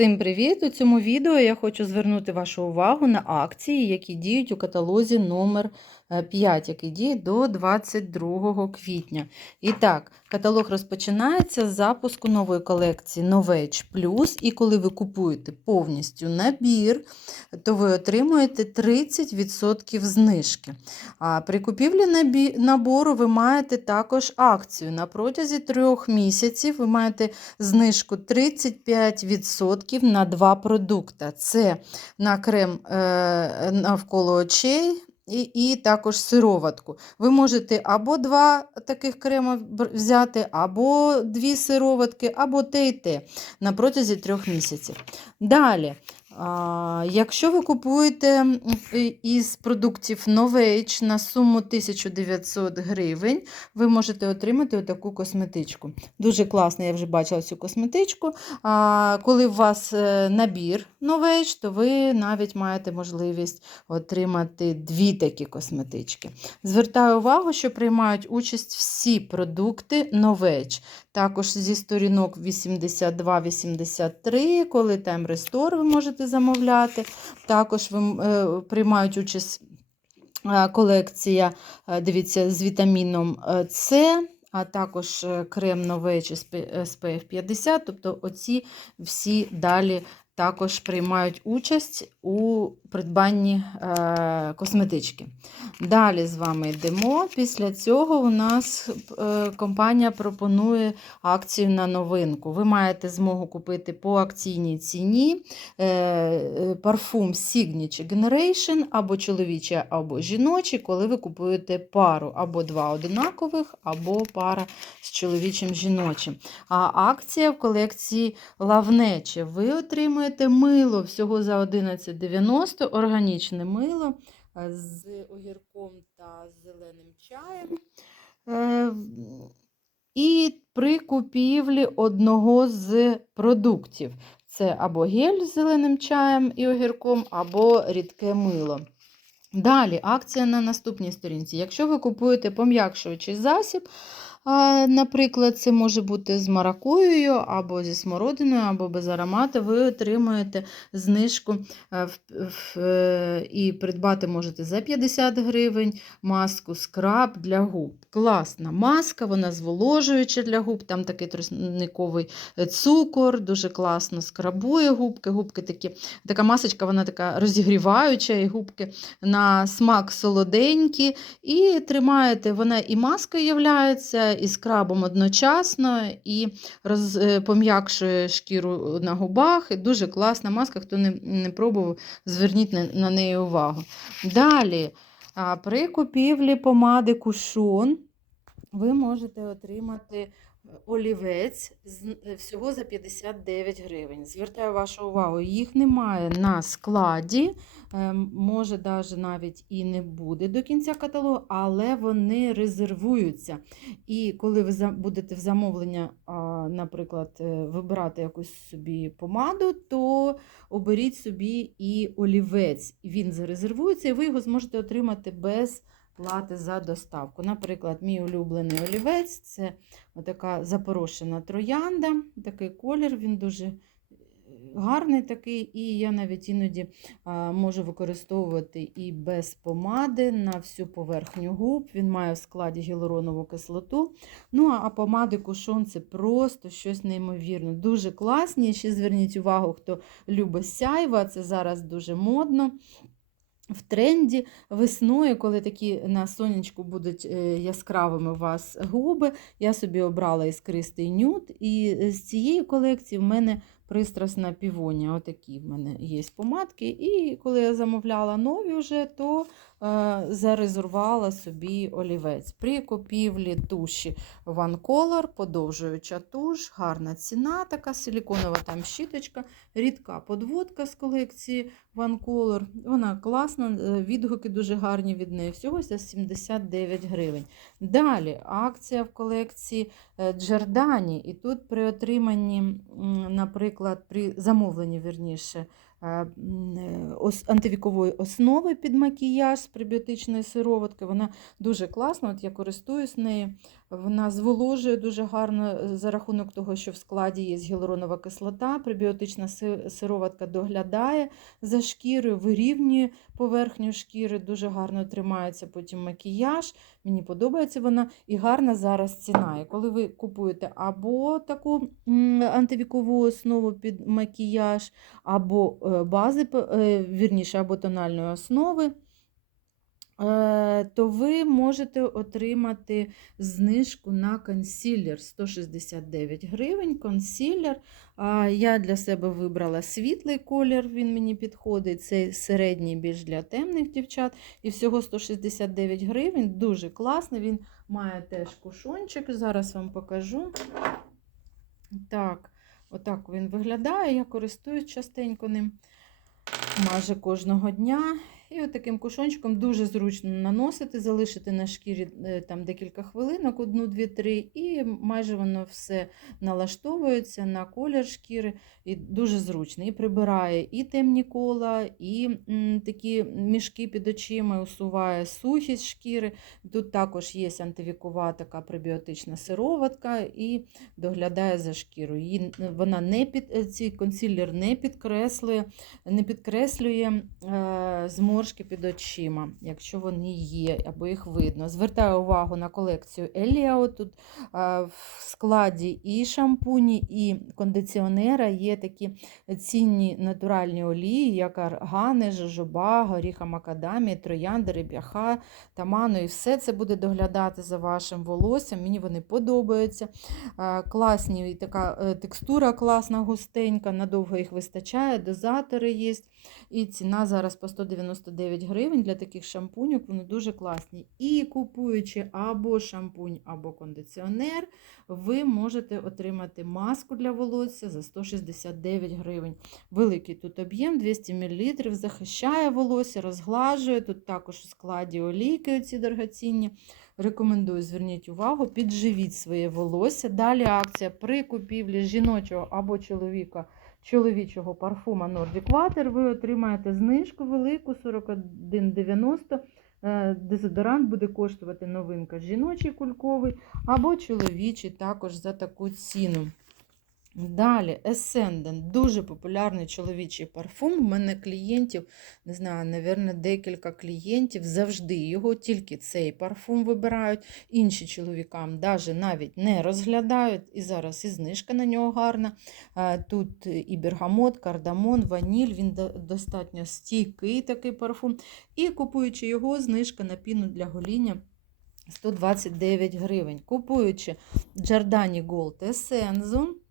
Всім привіт! У цьому відео я хочу звернути вашу увагу на акції, які діють у каталозі номер 5, який діє до 22 квітня. І так, каталог розпочинається з запуску нової колекції Novage Plus. І коли ви купуєте повністю набір, то ви отримуєте 30% знижки. А при купівлі набору ви маєте також акцію. На протязі трьох місяців ви маєте знижку 35% на два продукти. Це на крем е, навколо очей. І, і також сироватку. Ви можете або два таких крема взяти, або дві сироватки, або те і те на протязі трьох місяців. Далі, якщо ви купуєте із продуктів Novage на суму 1900 гривень, ви можете отримати отаку косметичку. Дуже класно, я вже бачила цю косметичку. Коли у вас е, набір Novage, то ви навіть маєте можливість отримати дві такі косметички. Звертаю увагу, що приймають участь всі продукти Novage. Також зі сторінок 82-83, коли Time Restore ви можете замовляти. Також е, приймають участь е, колекція, е, дивіться, з вітаміном С, а також крем новечі з PF50, Тобто оці всі далі також приймають участь у придбанні е, косметички. Далі з вами йдемо. Після цього у нас е, компанія пропонує акцію на новинку. Ви маєте змогу купити по акційній ціні е, парфум Signature Generation або чоловічий, або жіночий, коли ви купуєте пару, або два одинакових, або пара з чоловічим жіночим. А акція в колекції Лавнече. Ви отримуєте мило всього за 11,90 органічне мило е, з огірком та зеленим чаєм. Е, І при купівлі одного з продуктів. Це або гель з зеленим чаєм і огірком, або рідке мило. Далі акція на наступній сторінці. Якщо ви купуєте пом'якшуючий засіб, Наприклад, це може бути з маракуєю, або зі смородиною, або без аромату, ви отримуєте знижку е, е, і придбати можете за 50 гривень маску скраб для губ. Класна маска, вона зволожуюча для губ, там такий тростниковий е, цукор, дуже класно скрабує губки. Губки такі, така масочка, вона така розігріваюча, і губки на смак солоденькі. І тримаєте, вона і маскою являється, і скрабом одночасно, і роз, е, пом'якшує шкіру на губах. І дуже класна маска. Хто не, не пробував, зверніть на, на неї увагу. Далі, при купівлі помади кушон ви можете отримати е, олівець е, всього за 59 гривень. Звертаю вашу увагу, їх немає на складі. Е, Може, даже навіть і не буде до кінця каталогу, але вони резервуються. І коли ви будете в замовлення, наприклад, е, вибирати якусь собі помаду, то оберіть собі і олівець. Він зарезервується, і ви його зможете отримати без плати за доставку. Наприклад, мій улюблений олівець це така запорошена троянда, такий колір, він дуже е, гарний такий, і я навіть іноді можу використовувати і без помади на всю поверхню губ. Він має в складі гіалуронову кислоту. Ну, а помади кушон це просто щось неймовірне. Дуже класні. Ще зверніть увагу, хто любить сяйва, це зараз дуже модно. В тренді весною, коли такі на сонячку будуть е, яскравими у вас губи, я собі обрала іскристий нюд. І з цієї колекції в мене пристрасна півоня. Отакі в мене є помадки. І коли я замовляла нові вже, то е, зарезервувала собі олівець. При купівлі туші One подовжуюча туш, гарна ціна, така силіконова там щіточка, рідка подводка з колекції One Color. Вона класна, е, відгуки дуже гарні від неї. Всього за 79 гривень. Далі акція в колекції е, Джордані. І тут при отриманні, наприклад, при замовленні, е, е, ос- антивікової основи під макіяж з пребіотичної сироватки. Вона дуже класна, от я користуюсь нею. Вона зволожує дуже гарно е, за рахунок того, що в складі є гіалуронова кислота. Пребіотична сироватка доглядає за шкірою, вирівнює поверхню шкіри, дуже гарно тримається потім макіяж. Мені подобається вона і гарна зараз ціна. І коли ви купуєте або таку антивікову основу під макіяж, або е, бази, е, вірніше, або тональної основи, то ви можете отримати знижку на консілер 169 гривень. Консілер. Я для себе вибрала світлий колір, він мені підходить. Це середній більш для темних дівчат. І всього 169 гривень. Дуже класний. Він має теж кушончик. Зараз вам покажу. Так, отак він виглядає. Я користуюсь частенько ним майже кожного дня. І от таким кушончиком дуже зручно наносити, залишити на шкірі е, там декілька хвилинок, одну, дві, три, і майже воно все налаштовується на колір шкіри. І дуже зручно. І прибирає і темні кола, і такі мішки під очима, усуває сухість шкіри. Тут також є антивікова така пребіотична сироватка і доглядає за шкірою. Її, вона не під, е, цей консилер не підкреслює, не підкреслює е, зморшки під очима, якщо вони є, або їх видно. Звертаю увагу на колекцію Еліао. Тут в складі і шампуні, і кондиціонера є такі цінні натуральні олії, як аргани, жожоба, горіха макадамі, троянди, риб'яха, таману. І все це буде доглядати за вашим волоссям. Мені вони подобаються. Класні, і така е, текстура класна, густенька, надовго їх вистачає, дозатори є. І ціна зараз по 199 гривень для таких шампунів, вони дуже класні. І купуючи або шампунь, або кондиціонер, ви можете отримати маску для волосся за 169 гривень. Великий тут об'єм 200 мл, захищає волосся, розглажує. Тут також у складі олійки оці дорогоцінні. Рекомендую, зверніть увагу, підживіть своє волосся. Далі акція при купівлі жіночого або чоловіка чоловічого парфума Nordic Water ви отримаєте знижку велику 41,90. Е, Дезодорант буде коштувати новинка жіночий кульковий або чоловічий також за таку ціну. Далі, Ascendant, дуже популярний чоловічий парфум. У мене клієнтів, не знаю, навірно, декілька клієнтів завжди його тільки цей парфум вибирають. Інші чоловікам даже навіть не розглядають. І зараз і знижка на нього гарна. Е, Тут і бергамот, кардамон, ваніль, він достатньо стійкий такий парфум. І купуючи його, знижка на піну для гоління 129 гривень. Купуючи Giordani Gold Essence, Е,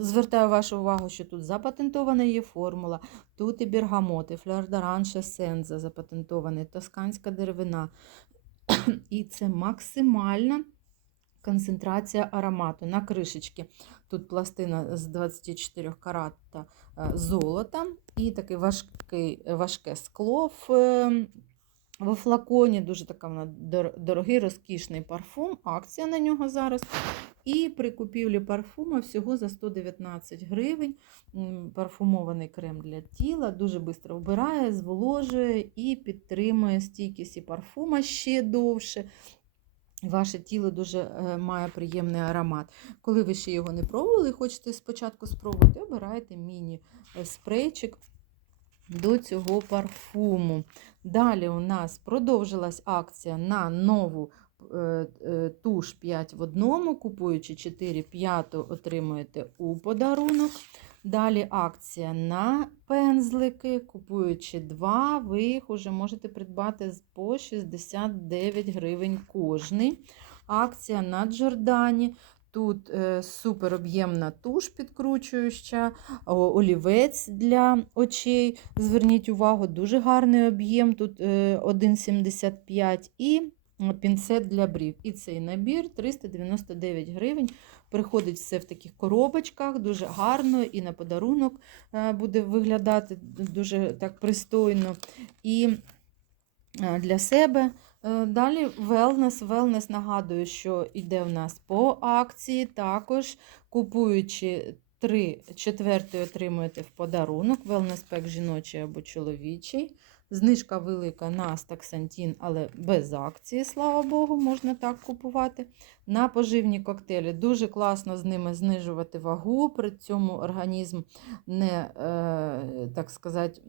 Звертаю вашу увагу, що тут запатентована є формула, тут і бергамот, і флёрдоранше сенза запатентований, тосканська деревина. І це максимальна концентрація аромату на кришечки. Тут пластина з 24 карата е, золота і таке важке, важке скло в, е, в флаконі. Дуже така вона дорогий, розкішний парфум. Акція на нього зараз. І при купівлі парфума всього за 119 гривень. Парфумований крем для тіла, дуже швидко вбирає, зволожує і підтримує стійкість і парфума ще довше. Ваше тіло дуже е, має приємний аромат. Коли ви ще його не пробували, хочете спочатку спробувати, обирайте міні-спрейчик до цього парфуму. Далі у нас продовжилась акція на нову е, е, туш 5 в одному. Купуючи 4 п'яту, отримуєте у подарунок. Далі акція на пензлики. Купуючи 2, ви їх уже можете придбати по 69 гривень кожний. Акція на Джордані. Тут е, супер об'ємна туш підкручуюча, олівець для очей. Зверніть увагу, дуже гарний об'єм. Тут е, 1,75 і пінцет для брів. І цей набір 399 гривень. Приходить все в таких коробочках, дуже гарно і на подарунок е, буде виглядати дуже так пристойно. І е, для себе. Е, Далі Wellness. Wellness нагадую, що йде в нас по акції. Також купуючи 3 четвертий отримуєте в подарунок, wellness пек жіночий або чоловічий. Знижка велика на стаксантін, але без акції, слава Богу, можна так купувати. На поживні коктейлі дуже класно з ними знижувати вагу, при цьому організм не, е, так сказати,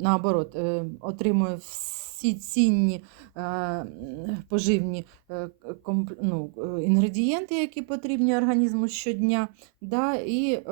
наоборот, е, отримує всі цінні е, поживні ну, інгредієнти, які потрібні організму щодня. Да, і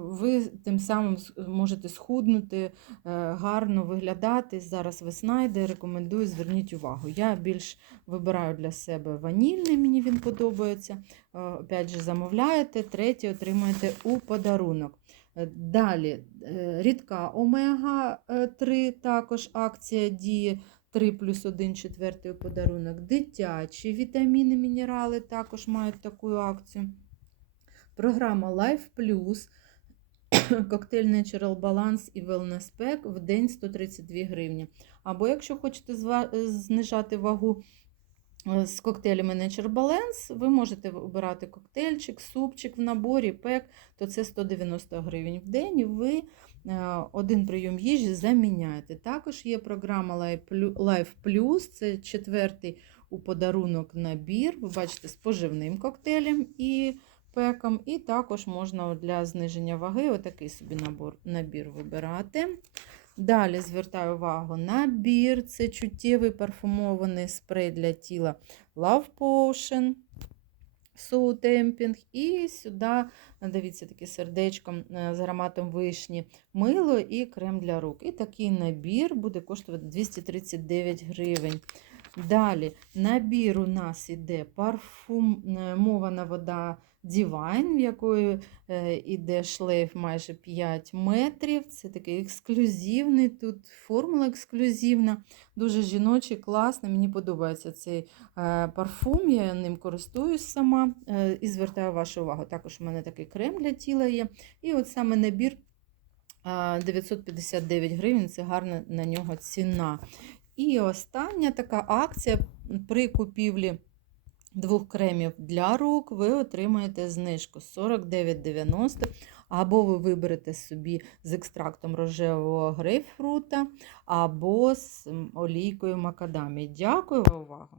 ви тим самим можете схуднути, гарно виглядати. Зараз весна йде, рекомендую, зверніть увагу. Я більш вибираю для себе ванільний, мені він подобається. Е, Опять же, замовляєте, третій отримуєте у подарунок. Е, Далі е, рідка омега-3, також акція діє 3 плюс 1 четвертий подарунок. Дитячі вітаміни, мінерали також мають таку акцію. Програма Life Plus, коктейль Natural Balance і Wellness Pack в день 132 гривні. Або якщо хочете знижати вагу з коктейлями Nature Balance, ви можете обирати коктейльчик, супчик в наборі, пек, то це 190 гривень в день, і ви е, один прийом їжі заміняєте. Також є програма Life Plus, це четвертий у подарунок набір. Ви бачите, з поживним коктейлем і пеком. І також можна для зниження ваги отакий собі набір вибирати. Далі звертаю увагу набір. Це чуттєвий парфумований спрей для тіла Love Potion. Soul Temping. І сюди, дивіться, таке сердечко е, з ароматом вишні, мило і крем для рук. І такий набір буде коштувати 239 гривень. Далі набір у нас іде парфумована вода Divine, в якої е, іде шлейф майже 5 метрів. Це такий ексклюзивний, тут формула ексклюзивна, дуже жіночий, класний. Мені подобається цей е, парфум, я ним користуюсь сама е, і звертаю вашу увагу. Також у мене такий крем для тіла є. І от саме набір е, 959 гривень це гарна на нього ціна. І остання така акція при купівлі двох кремів для рук ви отримаєте знижку 49,90 або ви виберете собі з екстрактом рожевого грейпфрута, або з олійкою макадамі. Дякую за увагу!